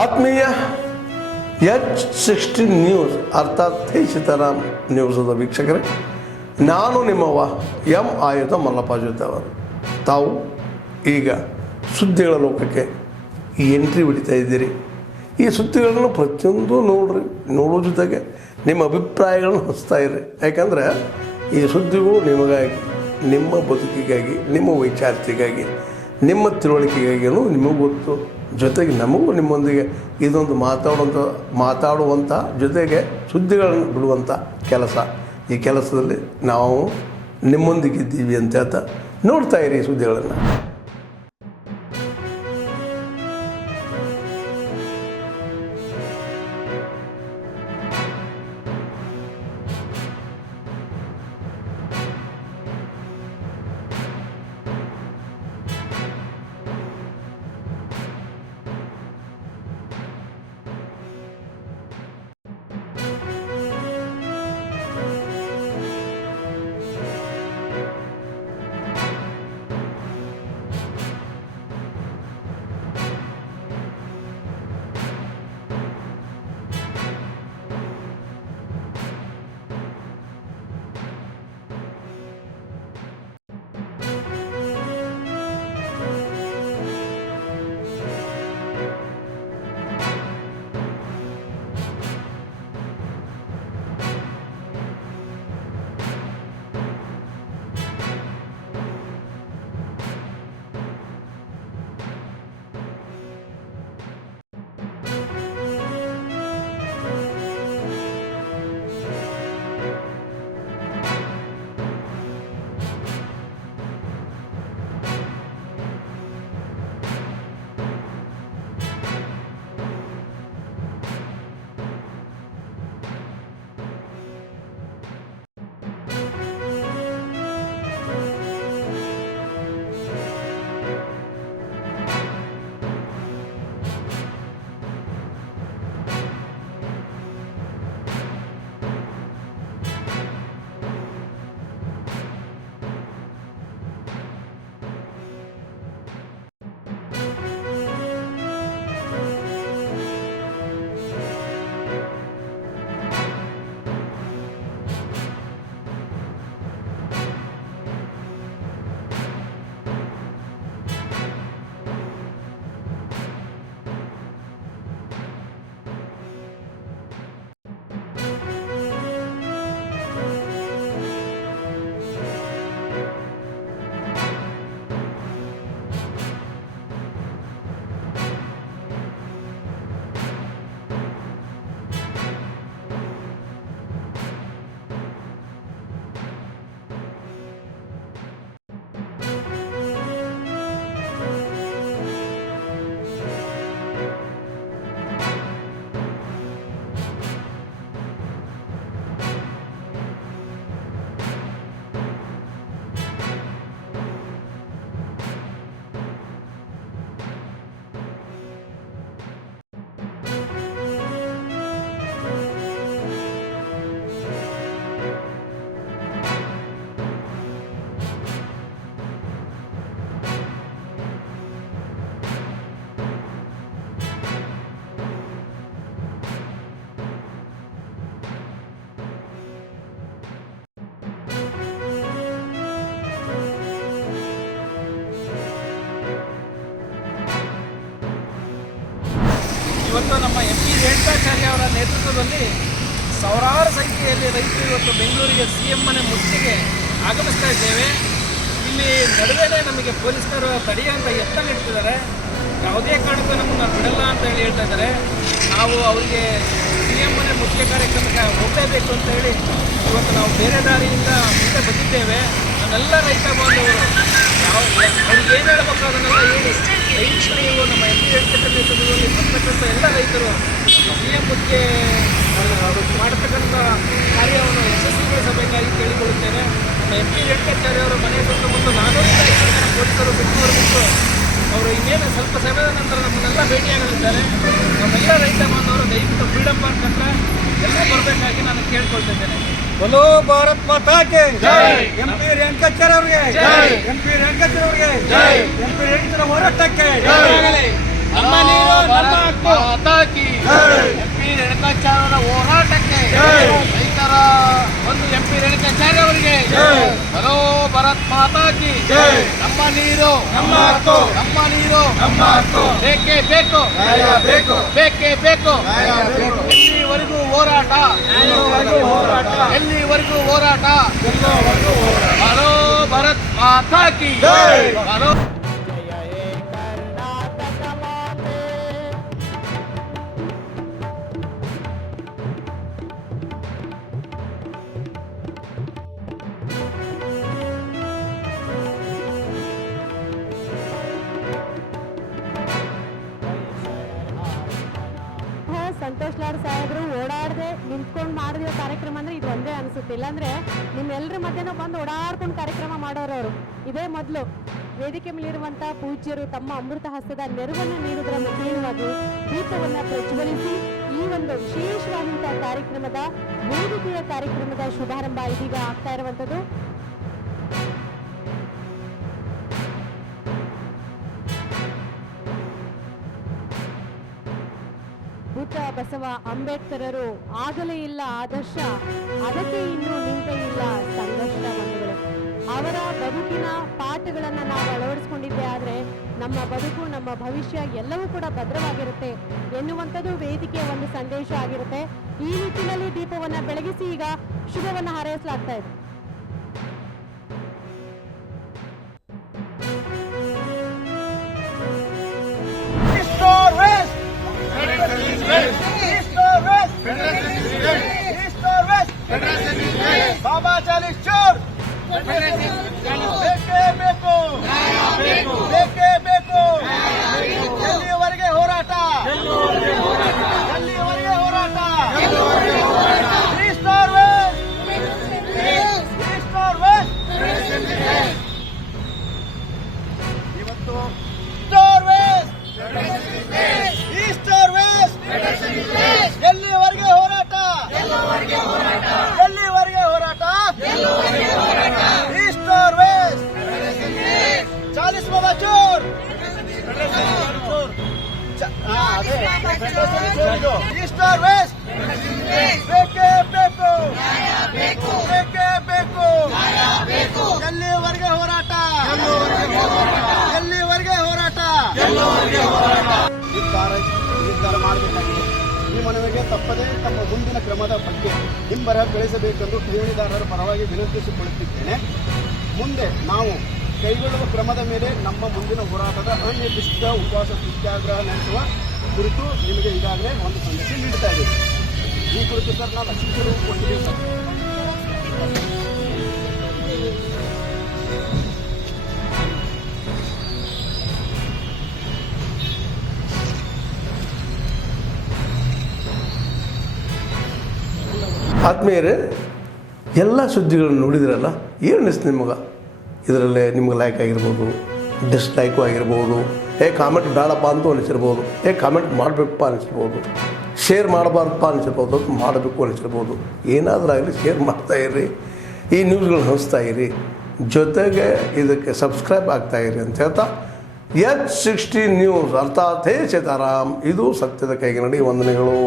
ಆತ್ಮೀಯ H16 news ಅರ್ಥಾತ್ ಹೇ ಸೀತಾರಾಮ್ ನ್ಯೂಸದ ವೀಕ್ಷಕರೇ, ನಾನು ನಿಮ್ಮವ ಎಂ ಆಯುಧ ಮಲ್ಲಪ್ಪ ಜೊತೆ ಅವರು. ತಾವು ಈಗ ಸುದ್ದಿಗಳ ಲೋಕಕ್ಕೆ ಎಂಟ್ರಿ ಹೊಡಿತಾ ಇದ್ದೀರಿ. ಈ ಸುದ್ದಿಗಳನ್ನು ಪ್ರತಿಯೊಂದು ನೋಡೋ ಜೊತೆಗೆ ನಿಮ್ಮ ಅಭಿಪ್ರಾಯಗಳನ್ನು ಹಂಚ್ತಾ ಇರ್ರಿ. ಯಾಕಂದರೆ ಈ ಸುದ್ದಿಗಳು ನಿಮಗಾಗಿ, ನಿಮ್ಮ ಬದುಕಿಗಾಗಿ, ನಿಮ್ಮ ವೈಚಾರಿಕೆಗಾಗಿ, ನಿಮ್ಮ ತಿಳುವಳಿಕೆಗಾಗಿಯೂ ನಿಮಗೂ ಗೊತ್ತು. ಜೊತೆಗೆ ನಮಗೂ ನಿಮ್ಮೊಂದಿಗೆ ಇದೊಂದು ಮಾತಾಡುವಂಥ ಜೊತೆಗೆ ಸುದ್ದಿಗಳನ್ನು ಬಿಡುವಂಥ ಕೆಲಸ. ಈ ಕೆಲಸದಲ್ಲಿ ನಾವು ನಿಮ್ಮೊಂದಿಗಿದ್ದೀವಿ ಅಂತ ಹೇಳ್ತಾ ನೋಡ್ತಾ ಇರಿ ಈ ಸುದ್ದಿಗಳನ್ನು. ಇವತ್ತು ನಮ್ಮ MP ರೇಣುಕಾಚಾರ್ಯ ಅವರ ನೇತೃತ್ವದಲ್ಲಿ ಸಾವಿರಾರು ಸಂಖ್ಯೆಯಲ್ಲಿ ರೈತರು ಇವತ್ತು ಬೆಂಗಳೂರಿಗೆ CM ಮನೆ ಮುತ್ತಿಗೆ ಆಗಮಿಸ್ತಾ ಇದ್ದೇವೆ. ಇಲ್ಲಿ ನಡುವೆ ನಮಗೆ ಪೊಲೀಸರು ತಡೆಯುವಂಥ ಯತ್ನ ನೀಡ್ತಿದ್ದಾರೆ. ಯಾವುದೇ ಕಾರಣಕ್ಕೂ ನಮ್ಮನ್ನು ಬಿಡಲ್ಲ ಅಂತ ಹೇಳ್ತಾ ಇದ್ದಾರೆ. ನಾವು ಅವರಿಗೆ CM ಮನೆ ಮುತ್ತಿಗೆ ಕಾರ್ಯಕ್ರಮಕ್ಕೆ ಹೋಗಲೇಬೇಕು ಅಂತ ಹೇಳಿ ಇವತ್ತು ನಾವು ಬೇರೆ ದಾರಿಯಿಂದ ಮುಂದೆ ಬಂದಿದ್ದೇವೆ. ನಮ್ಮೆಲ್ಲ ರೈತ ಬಾಂಧವರು ಅವ್ರಿಗೆ ಏನು ಹೇಳಬೇಕು ಅದನ್ನೆಲ್ಲ ಹೇಳಿ ದಯವಿಟ್ಟು ನೀವು ನಮ್ಮ MP ರೇಣುಕಾಚಾರ್ಯ ಬರ್ತಕ್ಕಂಥ ಎಲ್ಲ ರೈತರು CM ಮುತ್ತಿಗೆ ಮಾಡತಕ್ಕಂಥ ಕಾರ್ಯವನ್ನು ಯಶಸ್ವಿಗೊಳಿಸಬೇಕಾಗಿ ಕೇಳಿಕೊಳ್ಳುತ್ತೇನೆ. ನಮ್ಮ MP ರೇಣುಕಾಚಾರ್ಯ ಅವರ ಮನೆ ಸುತ್ತಮುತ್ತ 400 ಜನ ಪೊಲೀಸರು ಬಿಟ್ಟು ಅವರು ಇನ್ನೇನು ಸ್ವಲ್ಪ ಸಮಯದ ನಂತರ ನಮ್ಮನ್ನೆಲ್ಲ ಭೇಟಿಯಾಗಲಿದ್ದಾರೆ. ನಮ್ಮೆಲ್ಲ ರೈತ ಬಾಂಧವರು ದಯವಿಟ್ಟು ಫ್ರೀಡಮ್ ಪಾರ್ಕ್ ಹತ್ರ ಎಲ್ಲ ಬರಬೇಕಾಗಿ ನಾನು ಕೇಳ್ಕೊಳ್ತಿದ್ದೇನೆ. बोलो भारत माता के जय। MP ರೇಣುಕಾಚಾರ್ಯ ಅವರಿಗೆ ಜೈ। MP ರೇಣುಕಾಚಾರ್ಯ ಅವರಿಗೆ ಜೈ। MP ರೇಣುಕಾಚಾರ್ಯ ಹೋರಾಟಕ್ಕೆ ಜೈ। ನಮ್ಮ ನೀರು ನಮ್ಮ ಹಕ್ಕು. MP ರೇಣುಕಾಚಾರ್ಯರ ಹೋರಾಟಕ್ಕೆ ರೈತರ ಒಂದು MP ರೇಣುಕಾಚಾರ್ಯ ಅವರಿಗೆ ಬರೋ ಭಾರತ್ ಮಾತಾ ಕಿ ನಮ್ಮ ನೀರು ನಮ್ಮ ಹಕ್ಕು, ನಮ್ಮ ನೀರು ನಮ್ಮ ಹಕ್ಕು, ಬೇಕೇ ಬೇಕು ಬೇಕೇ ಬೇಕು. ಎಲ್ಲಿವರೆಗೂ ಹೋರಾಟ, ಎಲ್ಲಿವರೆಗೂ ಹೋರಾಟ. ಬರೋ ಭಾರತ್ ಮಾತಾ ಕಿ ಬರೋ. ಸಂತೋಷ್ ಲಾಡ್ ಸಾಹೇಬರು ಓಡಾಡದೆ ನಿಂತ್ಕೊಂಡು ಮಾಡಿರೋ ಕಾರ್ಯಕ್ರಮ ಅಂದ್ರೆ ಇದು ಒಂದೇ ಅನಿಸುತ್ತೆ. ಇಲ್ಲಾಂದ್ರೆ ನಿಮ್ಮೆಲ್ಲರ ಮಧ್ಯೆ ಬಂದು ಓಡಾಡ್ಕೊಂಡು ಕಾರ್ಯಕ್ರಮ ಮಾಡೋರು ಅವರು. ಇದೇ ಮೊದಲು ವೇದಿಕೆ ಮೇಲಿರುವಂತಹ ಪೂಜ್ಯರು ತಮ್ಮ ಅಮೃತ ಹಸ್ತದ ನೆರವನ್ನು ನೀಡುವುದರ ಮುಖೇನವಾಗಿ ದೀಪವನ್ನು ಪ್ರಜ್ವಲಿಸಿ ಈ ಒಂದು ವಿಶೇಷವಾದಂತಹ ಕಾರ್ಯಕ್ರಮದ ವೇದಿಕೆಯ ಕಾರ್ಯಕ್ರಮದ ಶುಭಾರಂಭ ಇದೀಗ ಆಗ್ತಾ ಇರುವಂಥದ್ದು. ಬುದ್ಧ ಬಸವ ಅಂಬೇಡ್ಕರರು ಆಗಲೇ ಇಲ್ಲ ಆದರ್ಶ, ಅದಕ್ಕೆ ಇನ್ನೂ ನಿಂತೇ ಇಲ್ಲ ಸಂಘರ್ಷ ಬಂಧುಗಳು. ಅವರ ಬದುಕಿನ ಪಾಠಗಳನ್ನು ನಾವು ಅಳವಡಿಸ್ಕೊಂಡಿದ್ದೆ ಆದರೆ ನಮ್ಮ ಬದುಕು ನಮ್ಮ ಭವಿಷ್ಯ ಎಲ್ಲವೂ ಕೂಡ ಭದ್ರವಾಗಿರುತ್ತೆ ಎನ್ನುವಂಥದ್ದು ವೇದಿಕೆಯ ಒಂದು ಸಂದೇಶ ಆಗಿರುತ್ತೆ. ಈ ನಿಟ್ಟಿನಲ್ಲಿ ದೀಪವನ್ನು ಬೆಳಗಿಸಿ ಈಗ ಶುಭವನ್ನು ಹಾರೈಸಲಾಗ್ತಾ ಇದೆ. बाबा 40 चोर ಬೇಕೇ ಬೇಕು ಬೇಕೇ ಬೇಕು. ಎಲ್ಲಿಯವರೆಗೆ ಹೋರಾಟ, ಎಲ್ಲಿಯವರೆಗೆ ಹೋರಾಟ. ಈಸ್ಟರ್ ವೆಸ್ಟ್ ಇವತ್ತು ಈಸ್ಟರ್ ವೆಸ್ಟ್ ಎಲ್ಲಿಯವರೆಗೆ ಹೋರಾಟ, ಎಲ್ಲಿವರೆಗೆ ಹೋರಾಟ. ಈಸ್ಟರ್ ವೆಸ್ಟ್ 40 ಬಾಬಾ ಚೋರ್. ಈಸ್ಟರ್ ವೆಸ್ಟ್ ಬೇಕೇ ಬೇಕು ಬೇಕೇ ಬೇಕು. ಎಲ್ಲಿವರೆಗೆ ಹೋರಾಟ, ಎಲ್ಲಿವರೆಗೆ ಹೋರಾಟ. ನಿರ್ಧಾರ ಮಾಡಬೇಕಾಗಿದೆ. ಈ ಮನವಿಗೆ ತಪ್ಪದೇ ತಮ್ಮ ಮುಂದಿನ ಕ್ರಮದ ಬಗ್ಗೆ ಹಿಂಬರ ಬೆಳೆಸಬೇಕೆಂದು ಠೇವಣಿದಾರರ ಪರವಾಗಿ ವಿನಂತಿಸಿಕೊಳ್ಳುತ್ತಿದ್ದೇನೆ. ಮುಂದೆ ನಾವು ಕೈಗೊಳ್ಳುವ ಕ್ರಮದ ಮೇಲೆ ನಮ್ಮ ಮುಂದಿನ ಹೋರಾಟದ ಅನಿರ್ದಿಷ್ಟ ಉಪವಾಸ ಸತ್ಯಾಗ್ರಹ ನಡೆಸುವ ಕುರಿತು ನಿಮಗೆ ಈಗಾಗಲೇ ಒಂದು ಸಂದೇಶ ನೀಡ್ತಾ ಇದ್ದೇವೆ. ಈ ಕುರಿತು ಸರ್ ನಾವು ಶಿಕ್ಷಕರು ಕೊಟ್ಟಿದ್ದೇವೆ ಸರ್. ಆತ್ಮೀಯರೇ, ಎಲ್ಲ ಸುದ್ದಿಗಳನ್ನು ನೋಡಿದ್ರಲ್ಲ, ಏನು ಅನಿಸ್ತು ನಿಮಗೆ? ಇದರಲ್ಲೇ ನಿಮ್ಗೆ ಲೈಕ್ ಆಗಿರ್ಬೋದು, ಡಿಸ್ಲೈಕು ಆಗಿರ್ಬೋದು, ಕಾಮೆಂಟ್ ಬೇಡಪ್ಪ ಅಂತೂ ಅನಿಸಿರ್ಬೋದು, ಕಾಮೆಂಟ್ ಮಾಡಬೇಕಪ್ಪ ಅನಿಸಿರ್ಬೋದು, ಶೇರ್ ಮಾಡಬಾರ್ದಪ್ಪ ಅನಿಸಿರ್ಬೋದು, ಅದು ಮಾಡಬೇಕು ಅನಿಸಿರ್ಬೋದು. ಏನಾದರೂ ಆಗಲಿ ಶೇರ್ ಮಾಡ್ತಾಯಿರಿ, ಈ ನ್ಯೂಸ್ಗಳನ್ನ ಹಂಚ್ತಾ ಇರಿ, ಜೊತೆಗೆ ಇದಕ್ಕೆ ಸಬ್ಸ್ಕ್ರೈಬ್ ಆಗ್ತಾಯಿರಿ ಅಂತ ಹೇಳ್ತಾ H16 ನ್ಯೂಸ್ ಅರ್ಥಾತ್ ಹೇ ಸೀತಾರಾಮ್, ಇದು ಸತ್ಯದ ಕೈಗೆ ನಡಿ. ವಂದನೆಗಳು.